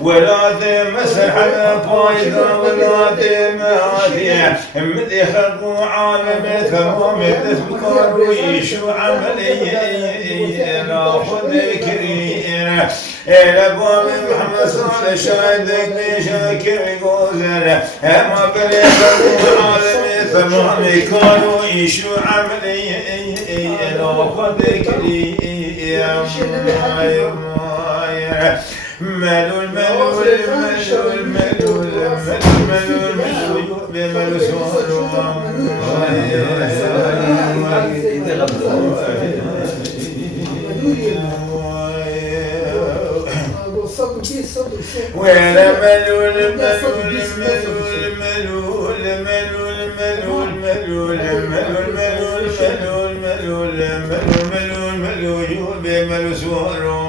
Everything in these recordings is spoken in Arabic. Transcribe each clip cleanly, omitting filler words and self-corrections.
ولا مسح بايظا ولا ماثية مدي خلقوا عالم ثمام تذكر ويشو عملي ناخذ كرير لبواب محمد صلى شاهدك بشاكر قوزر ما بلي خلقوا عالم ثمام كانوا يشو عملي ناخذ كرير ملول ملول ملول ملول ملول ملول بملول سوالو ولا ملول ملول ملول ملول ملول ملول ملول ملول ملول ملول ملول ملول بملول سوالو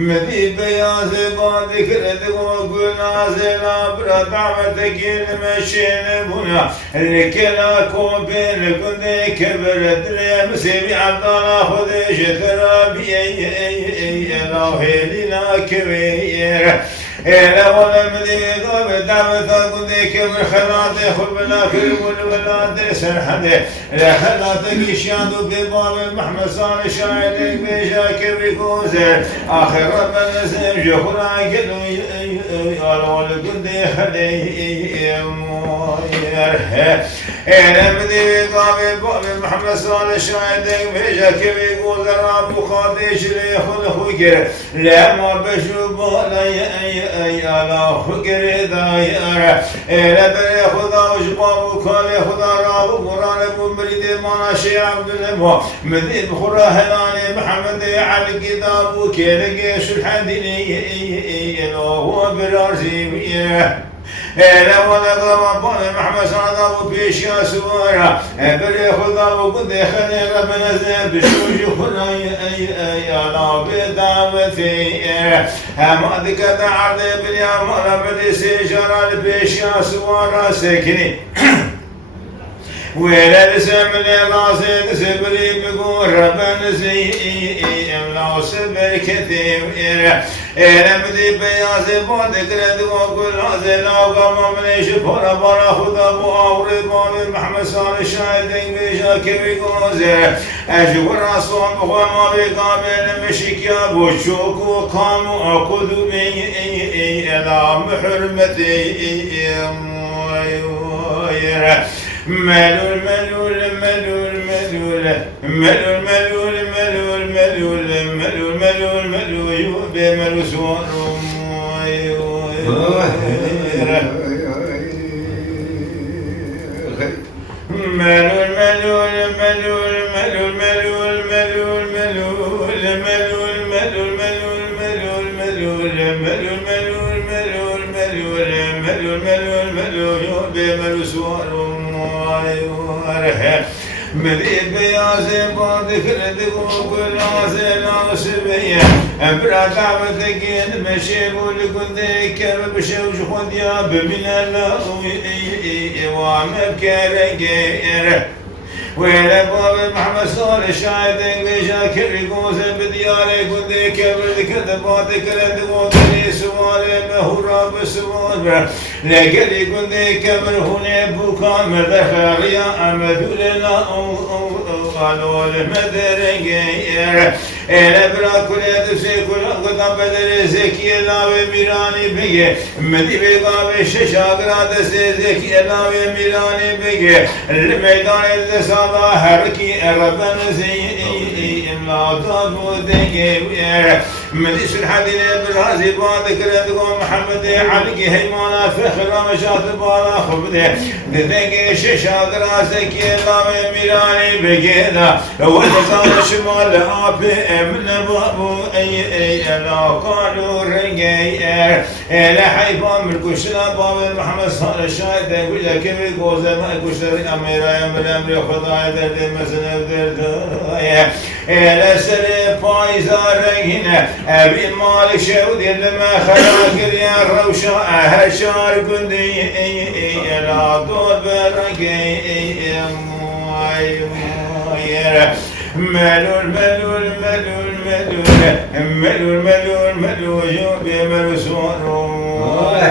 مذي بياز بعدك ردوق نازل أبرا دعوتك المشين بنا الكلا كوبين كنت كبرت لي مسيبي عبد الله خذ شترابي اي الله لنا كبير لا ولا مذي قام دعوتك كنت كبر خلاطي خذ بنا كل ولاد سرحده لا خلاطك شادو بباب محمد صالح شاهدك بشاكر بكوزر آخر ربنا سيجي خراج قالوا لقد خلي موير أنا بدي قابل محمد صالح شاهدك بشاكر بكوزر أبو خادش لي خذ خكر لا ما بشوف لا على خكر داير لا بني خدا وجباب وكالي خدا راب قرآن أبو مريد مانا شيخ عبد الله مذي بخرا هلاني محمد على الكتاب وكيلك الحديني هو برارزي لا ولا قام محمد صلى الله عليه وسلم سوارا بري خدا وقد خلي ربنا زين بشوج خلاي اي على بدعوتي ما ذكرت عرض بنيا ما بدي سيجرا البيشيا سوارا سكني ولا لسمن راسي سبري بقول ربنا زي املا صبر كثير مدي بياز بعدك ردوا كل هذا لا قام من يشوفنا برا خدا مؤورد مال محمد صالح شاهدين بشاكر بقوزر أجور راسهم وما بقابل مشيك يا بوشوك وقاموا أقدوا بي إلى محرمتي ملول ملول ملول ملول ملول ملول ملول ملول ملول ملول ملول بملول سوار ملول ملول ملول ملول ملول ملول ملول ملول ملول ملول ملول ملول ملول ملول ملول ملول ملول ملول بملول سوار مذيب بيازي بعدك ردقوا كل عزيل عصبية أبرا دعوتك المشيب ولكنتك بشوش خديا بمن الله وعمل كارجير ولا باب محمد صالح شاهدك بشاكر قوزن بديارك كنت كبر كذباتك ردقوا كلي سوال مهورا بسوال لقلي كنت كبر هنا بوكا مدخليا أمدو لنا قالوا المدرقير إلى برا كل يدسي كل قدام بدر زكي لاوي ميراني بيجي مدي بيقام الششاقرا دسي زكي لاوي ميراني بيجي الميدان الدسالة هركي ربنا زي إملا طابو ديجي مدي سلحدين بالرازي بعدك ردقوا محمد علقي هيمانا فخرا مشاط بالا خبده ديجي الششاقرا زكي لاوي ميراني بيجي ولزال شمال أبي من بابو أي لا قالوا رجعي لا حيفا من كشنا باب محمد صار الشاهد يقول لك كيف يقول ما كشنا أميرا من أمر خداي درد مثلا درد لا سر فايز رجينا أبي مالك شهود لما خلاق يا روشا هشار كندي لا دور برجعي ملول ملول ملول ملول ملول ملول ملول ملول ملول